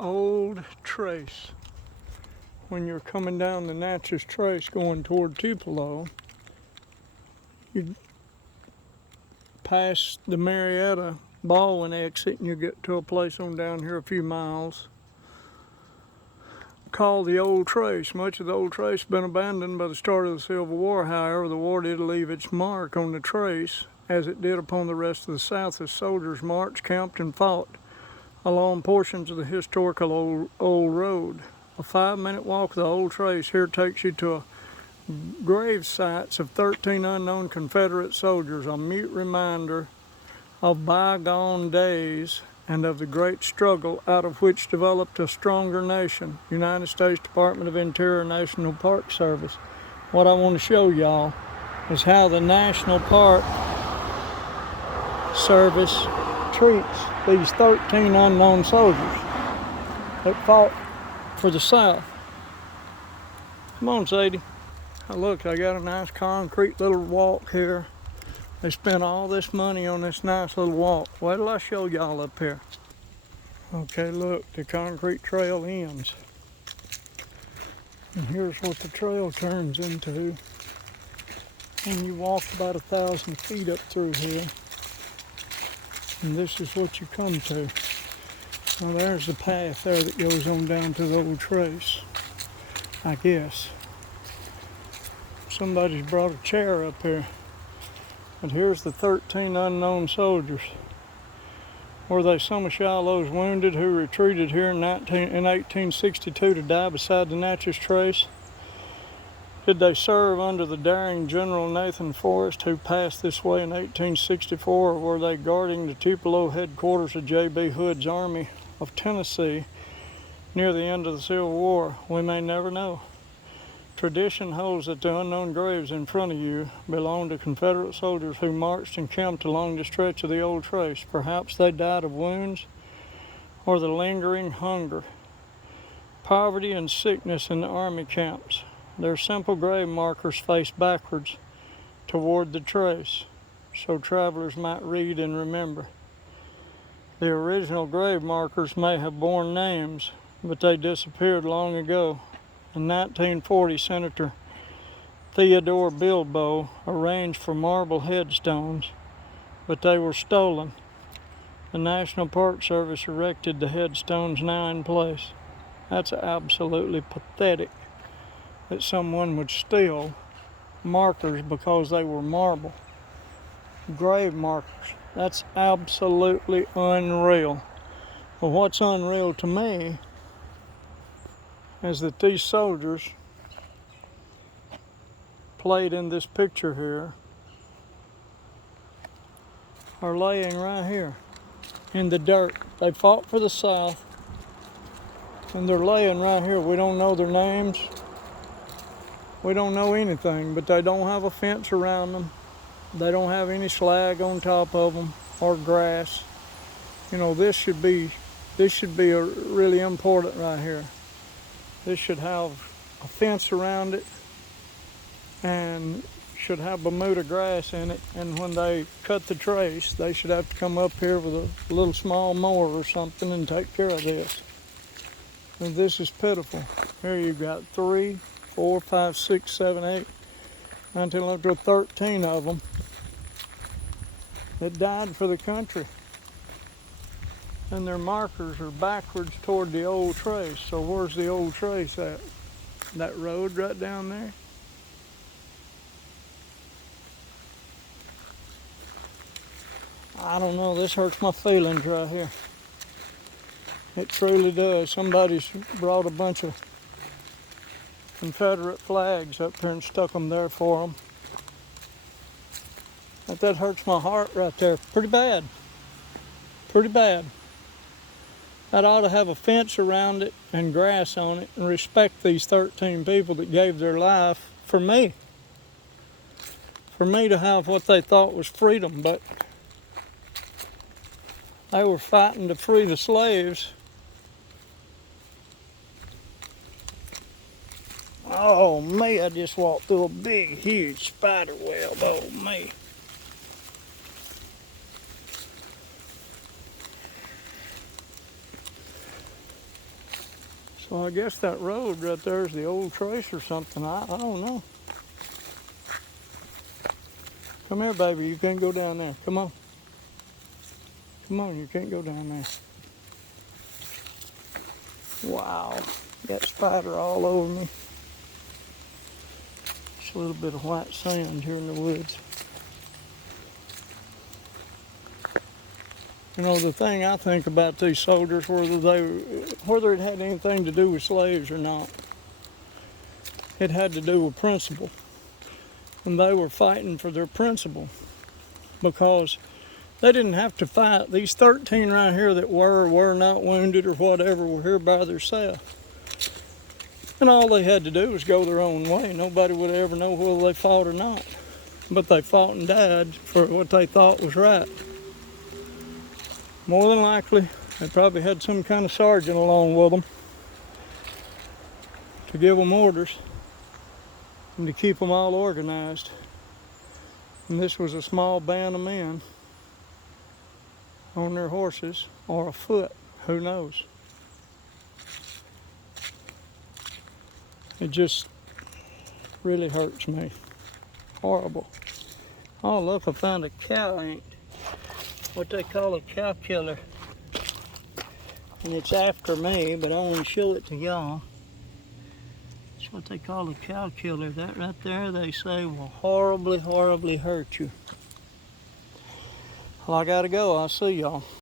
old trace. When you're coming down the Natchez Trace going toward Tupelo, you pass the Marietta Baldwin exit and you get to a place on down here a few miles called the Old Trace. Much of the Old Trace has been abandoned by the start of the Civil War. However, the war did leave its mark on the trace, as it did upon the rest of the South, as soldiers marched, camped, and fought along portions of the historical old road. A 5-minute walk of the Old Trace here takes you to a grave sites of 13 unknown Confederate soldiers, a mute reminder of bygone days and of the great struggle out of which developed a stronger nation. United States Department of Interior National Park Service. What I want to show y'all is how the National Park Service treats these 13 unknown soldiers that fought for the South. Come on, Sadie. Now look, I got a nice concrete little walk here. They spent all this money on this nice little walk. Wait till I show y'all up here. Okay, look, the concrete trail ends. And here's what the trail turns into. And you walk about 1,000 feet up through here. And this is what you come to. Now there's the path there that goes on down to the Old Trace, I guess. Somebody's brought a chair up here. But here's the 13 unknown soldiers. Were they some of Shiloh's wounded who retreated here in 1862 to die beside the Natchez Trace? Did they serve under the daring General Nathan Forrest, who passed this way in 1864, or were they guarding the Tupelo headquarters of J.B. Hood's Army of Tennessee near the end of the Civil War? We may never know. Tradition holds that the unknown graves in front of you belong to Confederate soldiers who marched and camped along the stretch of the Old Trace. Perhaps they died of wounds or the lingering hunger, poverty, and sickness in the army camps. Their simple grave markers face backwards toward the trace, so travelers might read and remember. The original grave markers may have borne names, but they disappeared long ago. In 1940, Senator Theodore Bilbo arranged for marble headstones, but they were stolen. The National Park Service erected the headstones now in place. That's absolutely pathetic that someone would steal markers because they were marble. Grave markers. That's absolutely unreal. But what's unreal to me is that these soldiers played in this picture here are laying right here in the dirt. They fought for the South and they're laying right here. We don't know their names. We don't know anything, but they don't have a fence around them. They don't have any slag on top of them or grass. You know, this should be really important right here. This should have a fence around it and should have Bermuda grass in it. And when they cut the trace, they should have to come up here with a little small mower or something and take care of this. And this is pitiful. Here you've got 3, 4, 5, 6, 7, 8, until up to 13 of them that died for the country. And their markers are backwards toward the Old Trace. So where's the Old Trace at? That road right down there? I don't know, this hurts my feelings right here. It truly does. Somebody's brought a bunch of Confederate flags up here and stuck them there for them. But that hurts my heart right there. Pretty bad. Pretty bad. That ought to have a fence around it and grass on it and respect these 13 people that gave their life for me. For me to have what they thought was freedom, but they were fighting to free the slaves. Oh me, I just walked through a big, huge spider web. Oh me. So I guess that road right there is the old trace or something. I don't know. Come here, baby. You can't go down there. Come on. Come on, you can't go down there. Wow. Got spider all over me. Just a little bit of white sand here in the woods. You know, the thing I think about these soldiers, whether it had anything to do with slaves or not, it had to do with principle. And they were fighting for their principle, because they didn't have to fight. These 13 right here that were or were not wounded or whatever were here by themselves. And all they had to do was go their own way. Nobody would ever know whether they fought or not. But they fought and died for what they thought was right. More than likely, they probably had some kind of sergeant along with them to give them orders and to keep them all organized. And this was a small band of men on their horses or afoot, who knows. It just really hurts me. Horrible. Oh, look, I found a cow ant. What they call a cow killer. And it's after me, but I want to show it to y'all. It's what they call a cow killer. That right there, they say, will horribly, horribly hurt you. Well, I gotta go. I'll see y'all.